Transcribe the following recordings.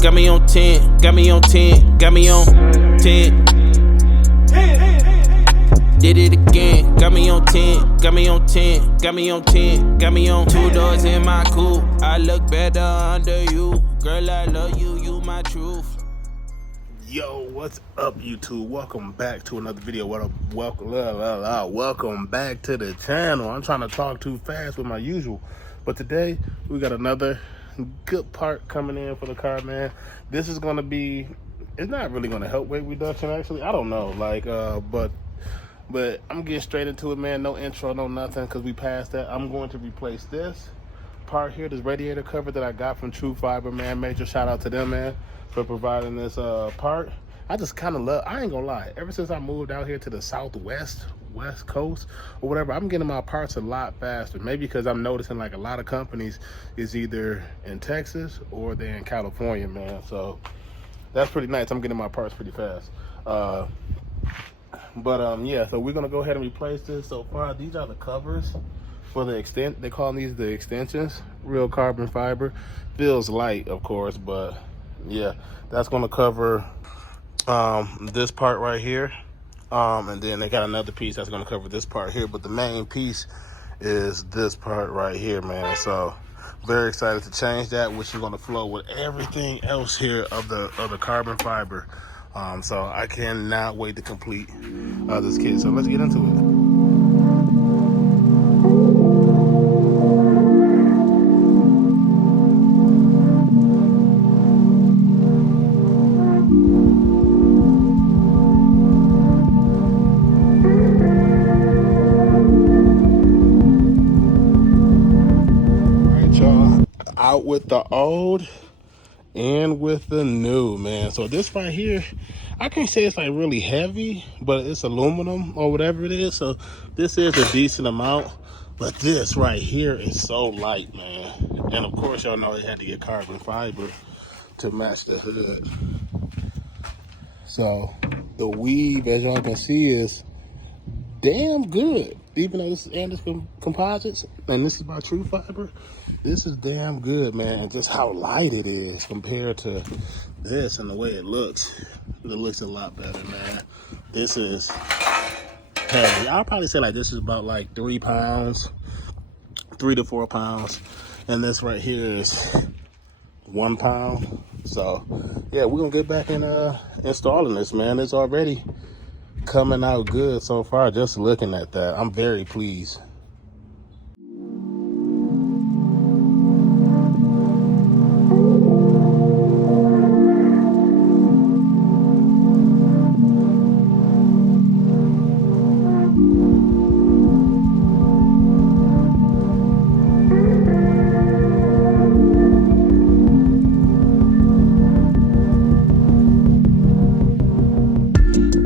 got me on 10, got me on 10, got me on 10. Did it again, got me on 10, got me on 10, got me on 10, got me on 2 doors in my coupe. I look better under you, girl, I love you, you my truth. Yo, what's up, YouTube? Welcome back to another video. Welcome back to the channel. I'm trying to talk too fast with my usual, but today we got another good part coming in for the car, man. This is gonna be, it's not really gonna help weight reduction, actually. I don't know, like, but I'm getting straight into it, man. No intro, no nothing, because we passed that. I'm going to replace this part here, this radiator cover that I got from Trufiber, man. Major shout out to them, man, for providing this part. I just kind of love, I ain't gonna lie, ever since I moved out here to the west coast or whatever, I'm getting my parts a lot faster. Maybe because I'm noticing like a lot of companies is either in Texas or they're in California, man. So that's pretty nice. I'm getting my parts pretty fast. Yeah, so we're gonna go ahead and replace this. So far, these are the covers for the extent, they call these the extensions. Real carbon fiber, feels light of course, but yeah, that's gonna cover this part right here, and then they got another piece that's gonna cover this part here, but the main piece is this part right here, man. So very excited to change that, which is gonna flow with everything else here of the carbon fiber. So I cannot wait to complete this kit. So let's get into it. Out with the old and with the new, man. So this right here, I can't say it's like really heavy, but it's aluminum or whatever it is, so this is a decent amount. But this right here is so light, man. And of course y'all know it had to get carbon fiber to match the hood. So the weave, as y'all can see, is damn good. Even though this is Anderson Composites and this is by Trufiber, this is damn good, man. And just how light it is compared to this and the way it looks a lot better, man. This is heavy. I'll probably say like this is about like 3 pounds, 3 to 4 pounds, and this right here is 1 pound. So yeah, we're gonna get back in installing this, man. It's already coming out good so far. Just looking at that, I'm very pleased.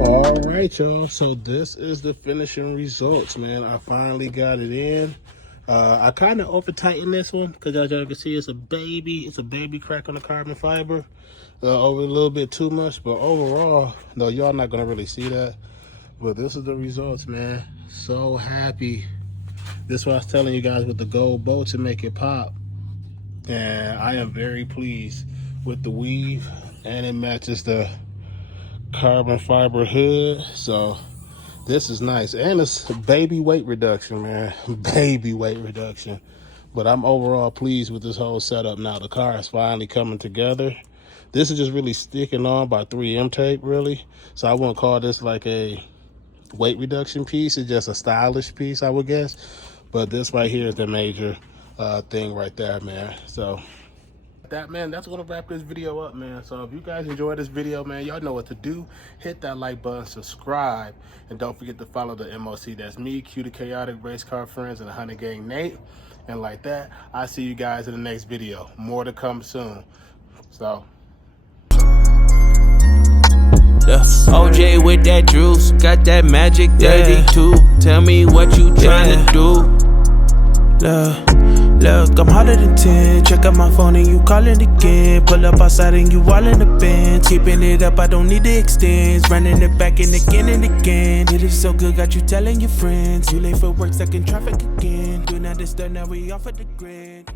All right, y'all, so this is the finishing results, man. I finally got it in. I kind of over tightened this one because as y'all can see, it's a baby crack on the carbon fiber, over a little bit too much. But overall, no, y'all not gonna really see that, but this is the results, man. So happy. This is what I was telling you guys with the gold bolt to make it pop, and I am very pleased with the weave, and it matches the carbon fiber hood. So this is nice, and it's baby weight reduction, man. Baby weight reduction. But I'm overall pleased with this whole setup now. The car is finally coming together. This is just really sticking on by 3M tape, really. So I wouldn't call this like a weight reduction piece. It's just a stylish piece, I would guess. But this right here is the major thing right there, man. So that, man, that's gonna wrap this video up, man. So if you guys enjoyed this video, man, y'all know what to do. Hit that like button, subscribe, and don't forget to follow the MOC. That's me, Q the Chaotic Race Car Friends, and the Hunter Gang Nate. And like that, I see you guys in the next video. More to come soon. So OJ with that juice, got that magic 32. Tell me what you trying to do. Look, I'm hotter than 10. Check out my phone and you calling again. Pull up outside and you all in the bend. Keeping it up, I don't need the extends. Running it back and again and again. It is so good, got you telling your friends. You late for work, stuck in traffic again. Do not disturb, now we off of the grid.